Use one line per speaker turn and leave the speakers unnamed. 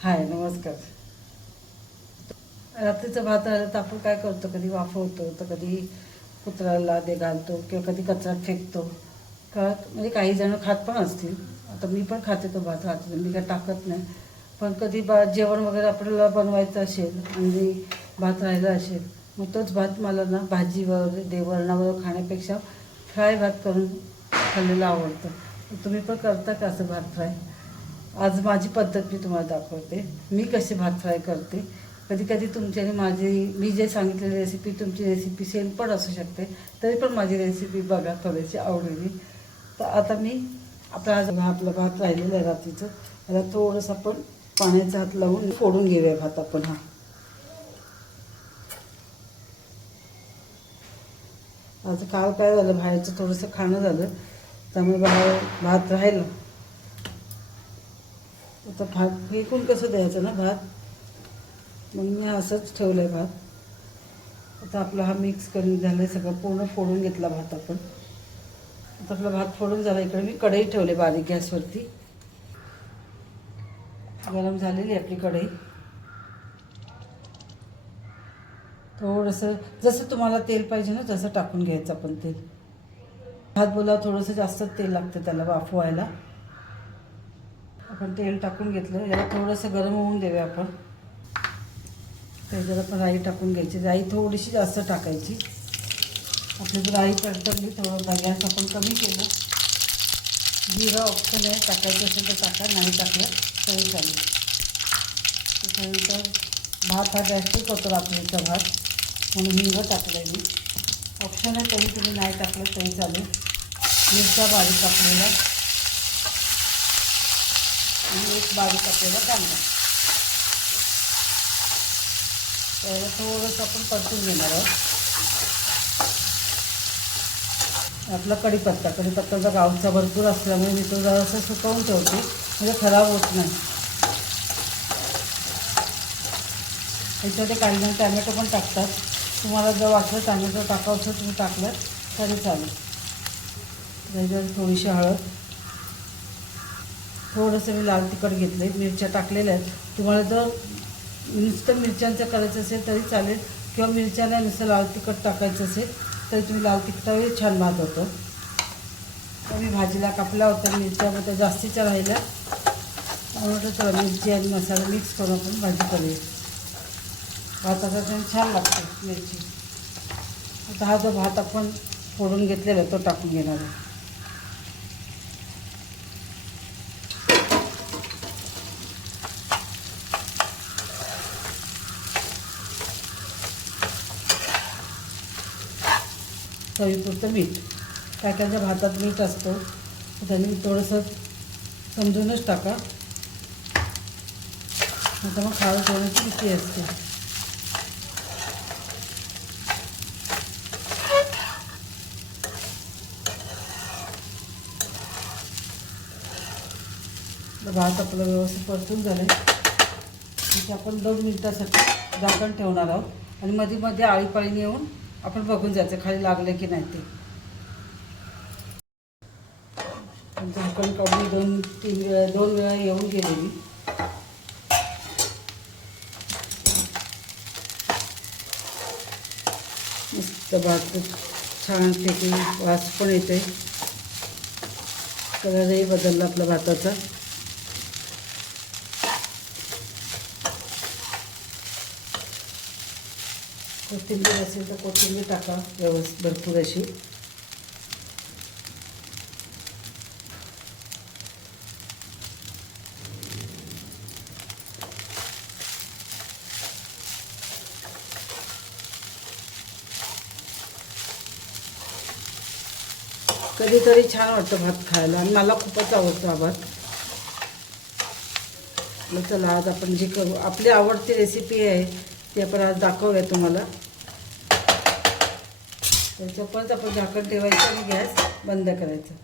हाय नमस्कार. रात्रीचं भात राहिलं तर आपण काय करतो? कधी वाफवतो तर कधी कुत्र्याला दे घालतो किंवा कधी कचऱ्यात फेकतो. का म्हणजे काही जण खात पण असतील. आता मी पण खाते तो भात रात्री. मी काय टाकत नाही. पण कधी बा जेवण वगैरे आपल्याला बनवायचं असेल आणि भात राहिला असेल मग तोच भात मला ना भाजी वगैरे दे वरणावर खाण्यापेक्षा फ्राय भात करून खाल्लेलं आवडतं. तुम्ही पण करता का असं भात फ्राय? आज माझी पद्धत मी तुम्हाला दाखवते. मी कशी भात फ्राय करते. कधी कधी तुमची आणि माझी मी जे सांगितलेली रेसिपी तुमची रेसिपी सेम पण असू शकते. तरी पण माझी रेसिपी बघा थोडीशी आवडली. तर आता मी आपला आज आपला भात राहिलेला आहे रात्रीचं. त्याला थोडंसं आपण पाण्याचा हात लावून फोडून घेऊया भात आपण हा. आज काल काय झालं बाहेरचं थोडंसं खाणं झालं. त्यामुळे बाहेर भात राहिलं. आता भात फेकून कसं द्यायचं ना भात? मग मी असंच ठेवलं आहे भात. आता आपला हा मिक्स करून झालं आहे सगळं पूर्ण फोडून घेतला भात आपण. आता आपला भात फोडून झाला इकडे मी कढई ठेवली बारीक गॅसवरती. गरम झालेली आहे आपली कढई. थोडंसं जसं तुम्हाला तेल पाहिजे ना तसं टाकून घ्यायचं आपण तेल. भात बोला थोडंसं जास्त तेल लागतं त्याला वाफवायला. आपण तेल टाकून घेतलं. याला थोडंसं गरम होऊन देऊया आपण. त्याच्यात आपण राई टाकून घ्यायची. राई थोडीशी जास्त टाकायची. आपली जर राई परतवली थोडं गॅस आपण कमी केलं. जिरा ऑप्शन आहे. टाकायचं असेल तर टाका. नाही टाकलं तरी चालेल. त्याच्यानंतर भात हा जास्तच होतो रात्रीचा भात. म्हणून हिंग टाकलं आहे मी. ऑप्शन आहे तरी तुम्ही नाही टाकलं तरी चालेल. मिरच्या बारीक टाकलेला आणि एक बारीक आपल्याला कांदा. त्याला थोडंसं आपण परतून घेणार आहोत. आपला कढीपत्ता जर गावचा भरपूर असल्यामुळे मी तो जरासं सुकवून ठेवते. म्हणजे खराब होत नाही. त्याच्यामध्ये काही जण टॅमॅटो पण टाकतात. तुम्हाला जर वाटलं टॅमॅटो टाकावं तुम्ही टाकलं तरी चालेल. त्याच्यात थोडीशी हळद. थोडंसं मी लाल तिखट घेतलं आहे मिरच्या टाकलेल्या आहेत. तुम्हाला जर नुसतं मिरच्यांचं करायचं असेल तरी चालेल किंवा मिरच्याला नुसतं लाल तिखट टाकायचं असेल तरी तुम्ही लाल तिखटाही छान भात होतं. तर मी भाजीला कापला होता मिरच्या जास्तीच्या राहिल्या. चला मिरची आणि मसाला मिक्स करून आपण भाजी करूया. भाताचा छान लागतो मिरची. आता हा जो भात आपण फोडून घेतलेला आहे तो टाकून घेणार आहे. चवीपुरतं मीठ. काय कायच्या भातात मीठ असतं त्यांनी थोडंसं समजूनच टाका. आता मग खावं ठेवण्याची भीती असते. भात आपलं व्यवस्थित परतून झालं तिथे आपण दोन मिनटासाठी झाकण ठेवणार आहोत. आणि मध्ये मध्ये आळीपाळीने येऊन आपण बघून जायचं खाली लागलं की नाही ते. पण झाकण काढून दोन तीन वेळा दोन वेळा येऊन गेलेली मस्त भात छान पैकी वास पण येते कलरही बदलला आपला भाताचा. कोथिंबीर असेल तर कोथिंबीर टाका व्यवस्थित भरपूर अशी. कधीतरी छान वाटतं भात खायला आणि मला खूपच आवडतो हा भात. मग चला आज आपण जी करू आपली आवडती रेसिपी आहे ते आपण आज दाखवूया तुम्हाला. त्याचं पण आपण झाकण ठेवायचं आणि गॅस बंद करायचं.